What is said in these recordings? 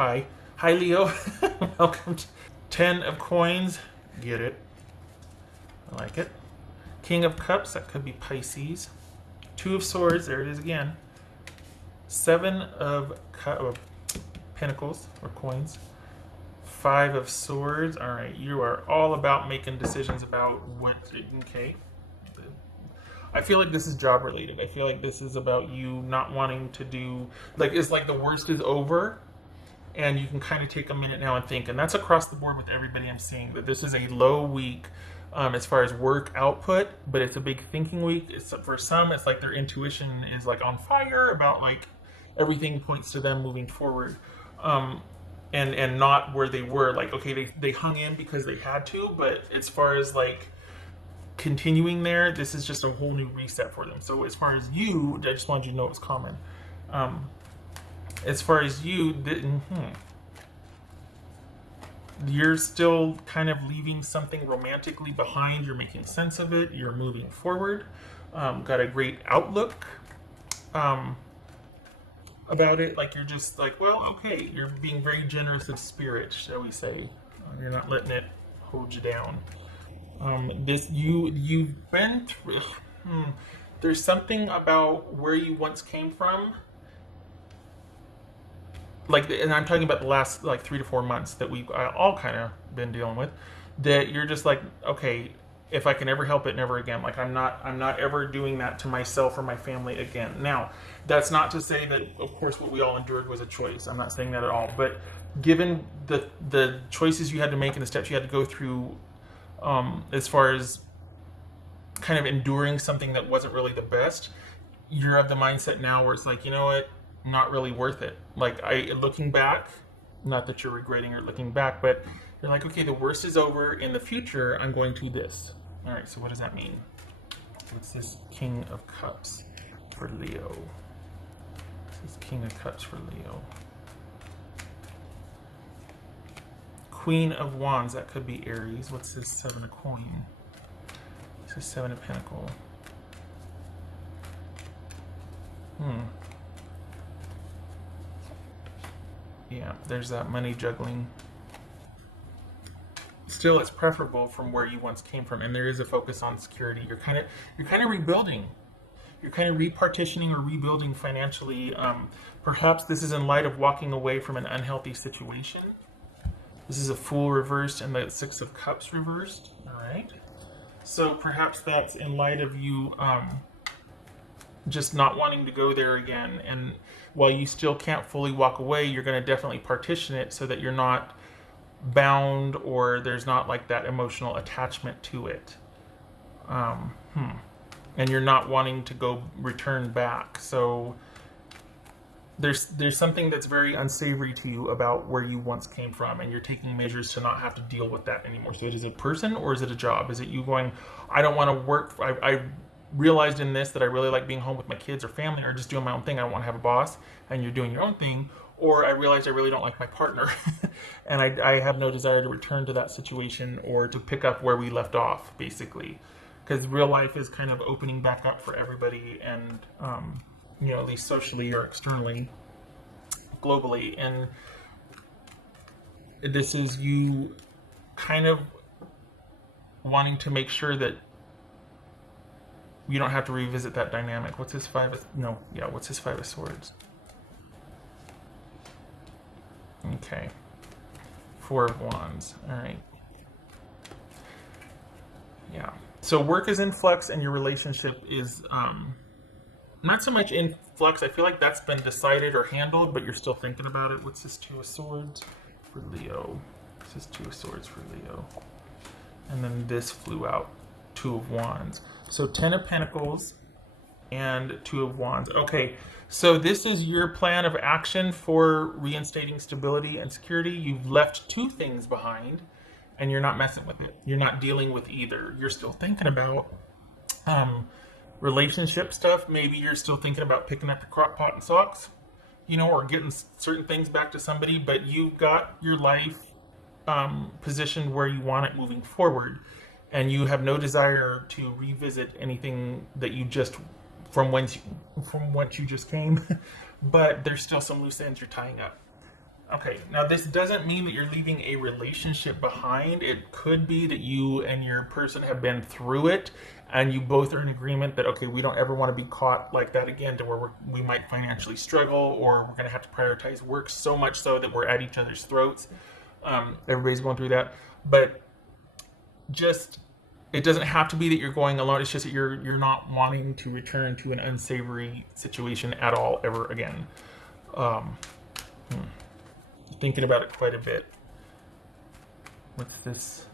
hi. Hi, Leo. Welcome to 10 of coins. Get it. I like it. King of cups, that could be Pisces. 2 of swords, there it is again. 7 of pentacles, or coins. 5 of swords. All right, you are all about making decisions about what, okay. I feel like this is job related. I feel like this is about you not wanting to do, like, it's like the worst is over and you can kind of take a minute now and think. And that's across the board with everybody I'm seeing, that this is a low week as far as work output, but it's a big thinking week. It's, for some, it's like their intuition is like on fire about like everything points to them moving forward. And not where they were. Like, okay, they hung in because they had to, but as far as like continuing there, this is just a whole new reset for them. So as far as you, I just wanted you to know it was common. As far as you, you're still kind of leaving something romantically behind. You're making sense of it. You're moving forward. Got a great outlook about it. Like, you're just like, well, okay, you're being very generous of spirit, shall we say. You're not letting it hold you down. You've been through, there's something about where you once came from, like, and I'm talking about the last like 3 to 4 months that we've all kind of been dealing with, that you're just like, okay, if I can ever help it, never again. Like, I'm not ever doing that to myself or my family again. Now, that's not to say that, of course, what we all endured was a choice. I'm not saying that at all. But given the choices you had to make and the steps you had to go through, as far as kind of enduring something that wasn't really the best, you're of the mindset now where it's like, you know what, not really worth it. Like, looking back, not that you're regretting or looking back, but you're like, okay, the worst is over. In the future, I'm going to do this. All right, so what does that mean? What's this King of Cups for Leo? This is King of Cups for Leo. Queen of Wands, that could be Aries. What's this 7 of coin? This is 7 of Pentacle. Yeah, there's that money juggling. Still, it's preferable from where you once came from, and there is a focus on security. You're kind of rebuilding. You're kind of repartitioning or rebuilding financially. Perhaps this is in light of walking away from an unhealthy situation. This is a Fool reversed and the 6 of Cups reversed. All right. So perhaps that's in light of you just not wanting to go there again. And while you still can't fully walk away, you're going to definitely partition it so that you're not bound or there's not like that emotional attachment to it. And you're not wanting to go return back. So there's something that's very unsavory to you about where you once came from, and you're taking measures to not have to deal with that anymore. So it is a person or is it a job? Is it you going, I don't want to work, I realized in this that I really like being home with my kids or family or just doing my own thing. I don't want to have a boss, and you're doing your own thing. Or I realized I really don't like my partner and I have no desire to return to that situation or to pick up where we left off, basically. Because real life is kind of opening back up for everybody, and at least socially or externally, globally. And this is you kind of wanting to make sure that you don't have to revisit that dynamic. What's his 5 of... No, yeah, what's his 5 of Swords? Okay. 4 of Wands. All right. Yeah. So work is in flux and your relationship is not so much in flux. I feel like that's been decided or handled, but you're still thinking about it. What's this 2 of Swords for Leo? This is 2 of Swords for Leo. And then this flew out. 2 of Wands. So 10 of Pentacles and 2 of Wands. Okay, so this is your plan of action for reinstating stability and security. You've left 2 things behind and you're not messing with it. You're not dealing with either. You're still thinking about relationship stuff. Maybe you're still thinking about picking up the crock pot and socks, or getting certain things back to somebody, but you've got your life positioned where you want it moving forward. And you have no desire to revisit anything that you just from whence you just came, but there's still some loose ends you're tying up. Okay, now this doesn't mean that you're leaving a relationship behind. It could be that you and your person have been through it and you both are in agreement that, okay, we don't ever want to be caught like that again to where we might financially struggle or we're going to have to prioritize work so much so that we're at each other's throats. Everybody's going through that. But just, it doesn't have to be that you're going alone. It's just that you're not wanting to return to an unsavory situation at all ever again. Thinking about it quite a bit. What's this?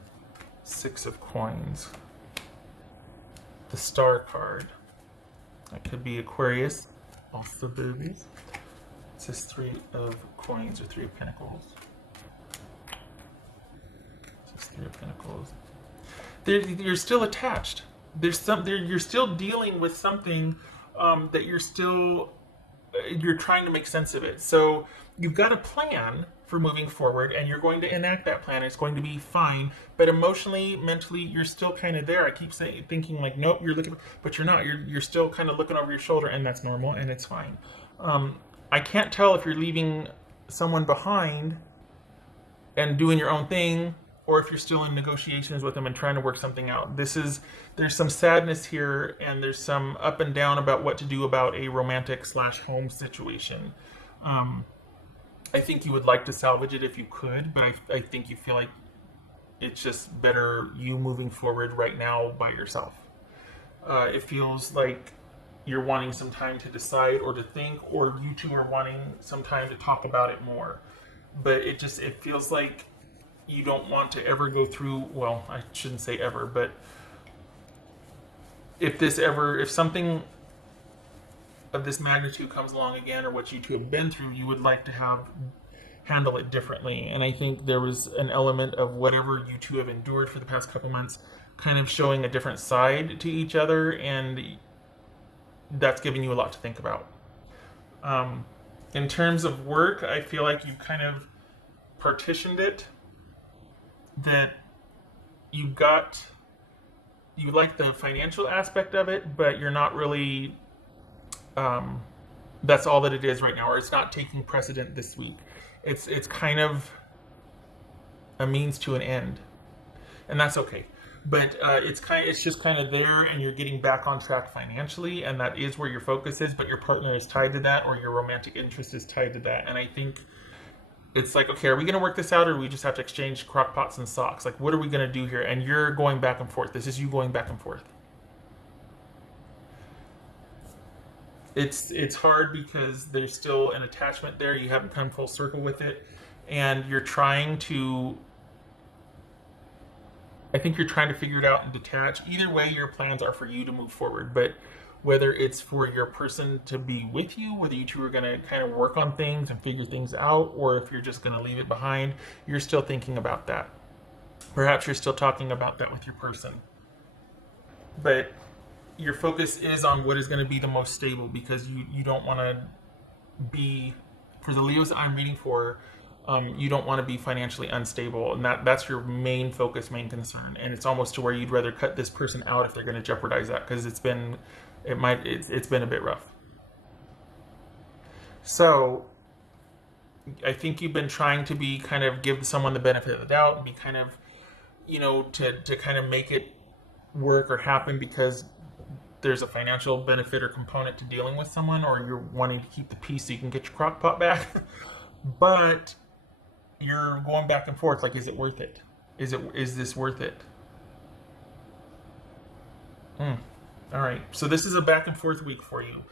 6 of coins. The star card. That could be Aquarius. Also boobies. It says 3 of coins or 3 of pentacles. It says 3 of pentacles. You're still attached. You're still dealing with something that you're trying to make sense of it. So you've got a plan for moving forward and you're going to enact that plan. It's going to be fine, but emotionally, mentally, you're still kind of there. I keep thinking like, nope, you're looking, but you're not. You're still kind of looking over your shoulder, and that's normal and it's fine. I can't tell if you're leaving someone behind and doing your own thing, or if you're still in negotiations with them and trying to work something out. There's some sadness here, and there's some up and down about what to do about a romantic/home situation. I think you would like to salvage it if you could, but I think you feel like it's just better you moving forward right now by yourself. It feels like you're wanting some time to decide or to think, or you two are wanting some time to talk about it more. But it feels like you don't want to ever go through, well, I shouldn't say ever, but if something of this magnitude comes along again, or what you two have been through, you would like to handle it differently. And I think there was an element of whatever you two have endured for the past couple months kind of showing a different side to each other, and that's giving you a lot to think about. In terms of work, I feel like you've kind of partitioned it, that you like the financial aspect of it, but you're not really, that's all that it is right now, or it's not taking precedent this week. It's kind of a means to an end, and that's okay. But it's just kind of there, and you're getting back on track financially, and that is where your focus is. But your partner is tied to that, or your romantic interest is tied to that. And I think it's like, okay, are we going to work this out, or do we just have to exchange crock pots and socks? Like, what are we going to do here? And you're going back and forth. This is you going back and forth. It's hard because there's still an attachment there. You haven't come full circle with it, and you're trying to. I think you're trying to figure it out and detach. Either way, your plans are for you to move forward, but whether it's for your person to be with you, whether you two are going to kind of work on things and figure things out, or if you're just going to leave it behind, you're still thinking about that. Perhaps you're still talking about that with your person. But your focus is on what is going to be the most stable, because you don't want to be, for the Leos that I'm reading for, you don't want to be financially unstable, and that's your main focus, main concern. And it's almost to where you'd rather cut this person out if they're going to jeopardize that, because it's been a bit rough. So I think you've been trying to be kind of give someone the benefit of the doubt and be kind of, to kind of make it work or happen because there's a financial benefit or component to dealing with someone, or you're wanting to keep the peace so you can get your crock pot back. But you're going back and forth, like, is it worth it? Is this worth it? All right, so this is a back and forth week for you.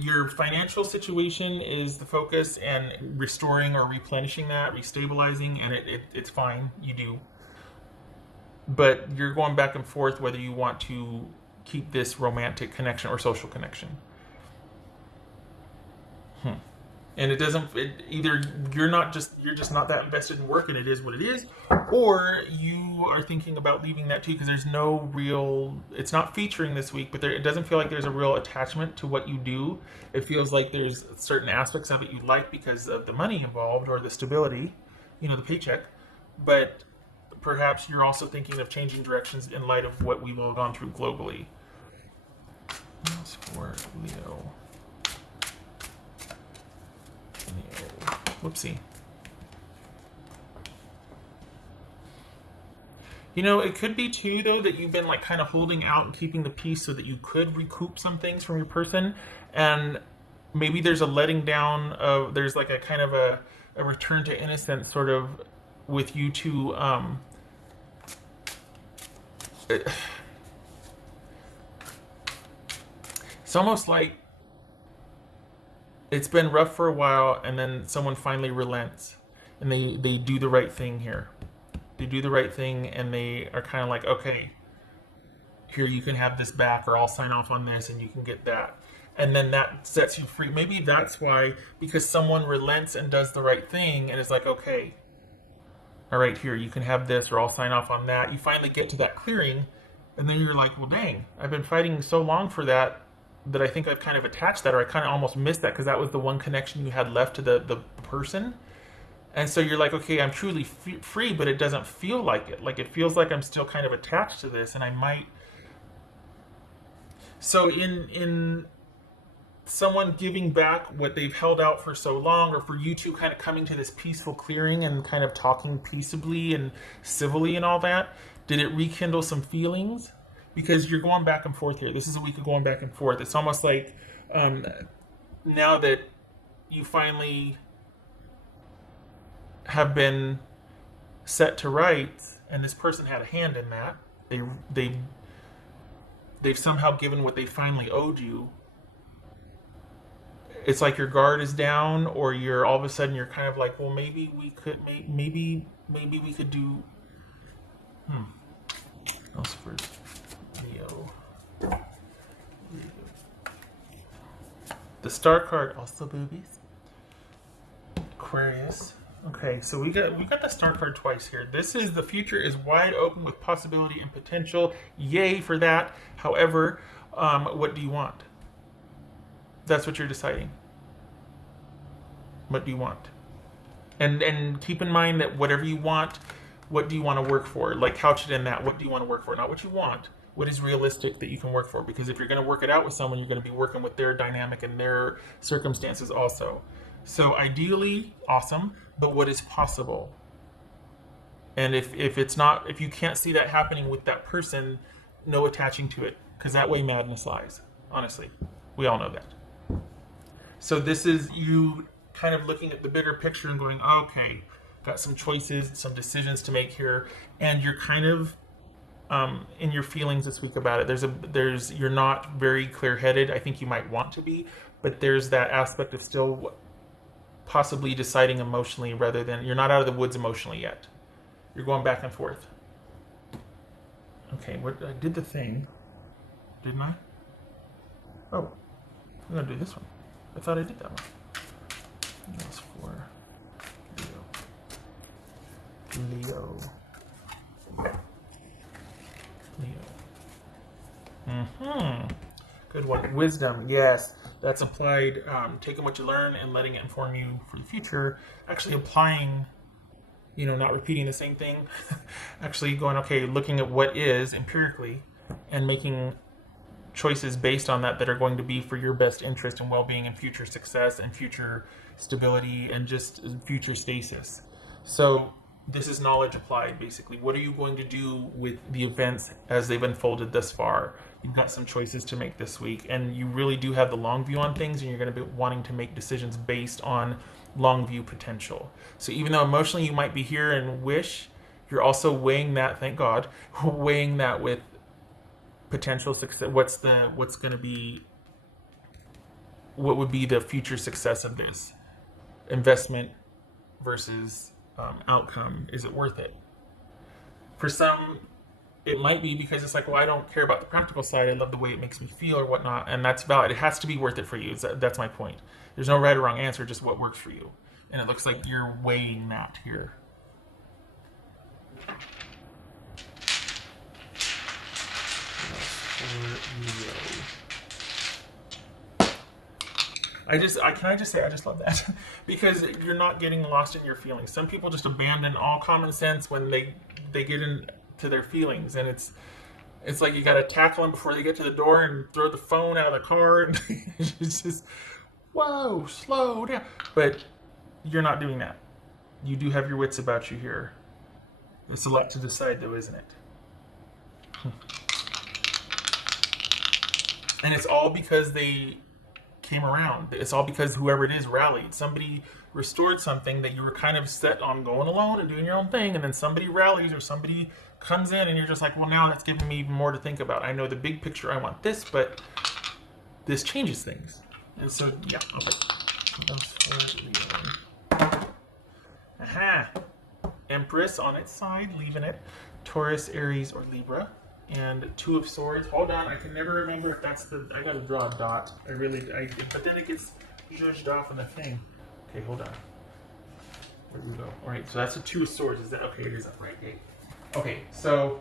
Your financial situation is the focus, and restoring or replenishing that, restabilizing, and it's fine, you do. But you're going back and forth whether you want to keep this romantic connection or social connection. And either you're just not that invested in work and it is what it is, or you are thinking about leaving that too, because there's no real, it's not featuring this week, but it doesn't feel like there's a real attachment to what you do. It feels like there's certain aspects of it you like because of the money involved or the stability, the paycheck. But perhaps you're also thinking of changing directions in light of what we've all gone through globally. That's for Leo. Whoopsie. You know, it could be too, though, that you've been like kind of holding out and keeping the peace so that you could recoup some things from your person. And maybe there's a letting down of, there's like a kind of a return to innocence sort of with you two. It's almost like it's been rough for a while and then someone finally relents and they do the right thing here. They do the right thing and they are kind of like, okay, here you can have this back, or I'll sign off on this and you can get that. And then that sets you free. Maybe that's why, because someone relents and does the right thing and is like, okay, all right, here, you can have this, or I'll sign off on that. You finally get to that clearing, and then you're like, well, dang, I've been fighting so long for that I think I've kind of attached that, or I kind of almost missed that because that was the one connection you had left to the person. And so you're like, okay, I'm truly free, but it doesn't feel like it. Like, it feels like I'm still kind of attached to this, and I might. So in someone giving back what they've held out for so long, or for you two kind of coming to this peaceful clearing and kind of talking peaceably and civilly and all that, did it rekindle some feelings? Because you're going back and forth here. This is a week of going back and forth. It's almost like now that you finally have been set to rights, and this person had a hand in that. They've somehow given what they finally owed you. It's like your guard is down, or you're all of a sudden you're kind of like, well, maybe we could, maybe we could do. Else for Leo. The star card also boobies. Aquarius. Okay, so we got the star card twice here. This is, the future is wide open with possibility and potential. Yay for that. However, what do you want? That's what you're deciding. What do you want? And keep in mind that whatever you want, what do you want to work for? Like, couch it in that. What do you want to work for? Not what you want. What is realistic that you can work for? Because if you're going to work it out with someone, you're going to be working with their dynamic and their circumstances also. So ideally, awesome, but what is possible? And if it's not, if you can't see that happening with that person, no attaching to it, because that way madness lies. Honestly, we all know that. So this is you kind of looking at the bigger picture and going, okay, got some choices, some decisions to make here, and you're kind of in your feelings this week about it. You're not very clear-headed. I think you might want to be, but there's that aspect of still possibly deciding emotionally rather than, you're not out of the woods emotionally yet. You're going back and forth. Okay, I did the thing, didn't I? Oh, I'm gonna do this one. I thought I did that one. That's for Leo. Good one. Wisdom. Yes, that's applied. Taking what you learn and letting it inform you for the future. Actually applying, not repeating the same thing. Actually going, okay, looking at what is empirically and making choices based on that are going to be for your best interest and well-being and future success and future stability and just future stasis. So this is knowledge applied, basically. What are you going to do with the events as they've unfolded thus far? You've got some choices to make this week, and you really do have the long view on things, and you're going to be wanting to make decisions based on long view potential. So even though emotionally you might be here and wish, you're also weighing that, thank God, weighing that with potential success. What would be the future success of this investment versus outcome? Is it worth it? For some, it might be because it's like, well, I don't care about the practical side. I love the way it makes me feel or whatnot, and that's valid. It has to be worth it for you. That's my point. There's no right or wrong answer, just what works for you. And it looks like you're weighing that here. I just love that because you're not getting lost in your feelings. Some people just abandon all common sense when they get into their feelings, and it's like you got to tackle them before they get to the door and throw the phone out of the car. And it's just, whoa, slow down. But you're not doing that. You do have your wits about you here. It's a lot to decide, though, isn't it? And it's all because they came around. It's all because whoever it is rallied. Somebody restored something that you were kind of set on going alone and doing your own thing, and then somebody rallies or somebody comes in and you're just like, well, now that's giving me even more to think about. I know the big picture, I want this, but this changes things. And so, yeah. Okay. Aha! Empress on its side, leaving it. Taurus, Aries, or Libra. And Two of Swords. Hold on, I can never remember if that's the... I gotta draw a dot. But then it gets judged off on the thing. Okay, hold on. Where do we go? Alright, so that's the Two of Swords. Is that... Okay, it is upright. Okay, so...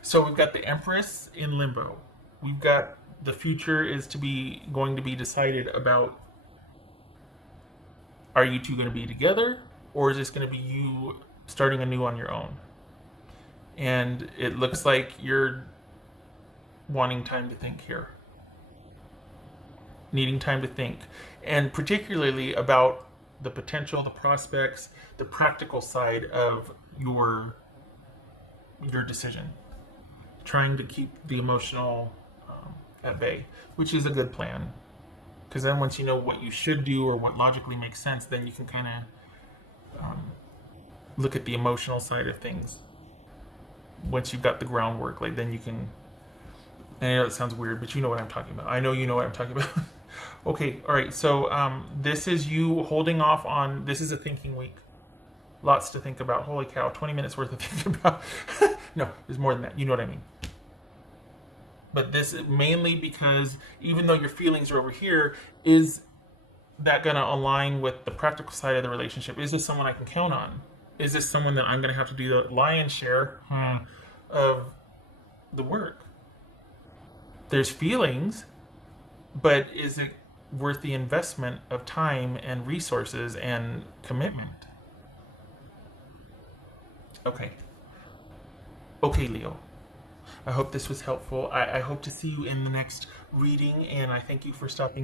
So we've got the Empress in limbo. We've got the future is going to be decided about, are you two going to be together, or is this going to be you starting anew on your own? And it looks like you're wanting time to think here. Needing time to think. And particularly about the potential, the prospects, the practical side of your decision. Trying to keep the emotional at bay, which is a good plan. Because then once you know what you should do or what logically makes sense, then you can kind of look at the emotional side of things. Once you've got the groundwork, like then you can... I know it sounds weird, but you know what I'm talking about. I know you know what I'm talking about. Okay, all right. So this is you holding off on... This is a thinking week. Lots to think about. Holy cow, 20 minutes worth of thinking about. No, there's more than that. You know what I mean. But this is mainly because even though your feelings are over here, is that going to align with the practical side of the relationship? Is this someone I can count on? Is this someone that I'm going to have to do the lion's share of the work? There's feelings, but is it worth the investment of time and resources and commitment? Okay. Okay, Leo. I hope this was helpful. I hope to see you in the next reading, and I thank you for stopping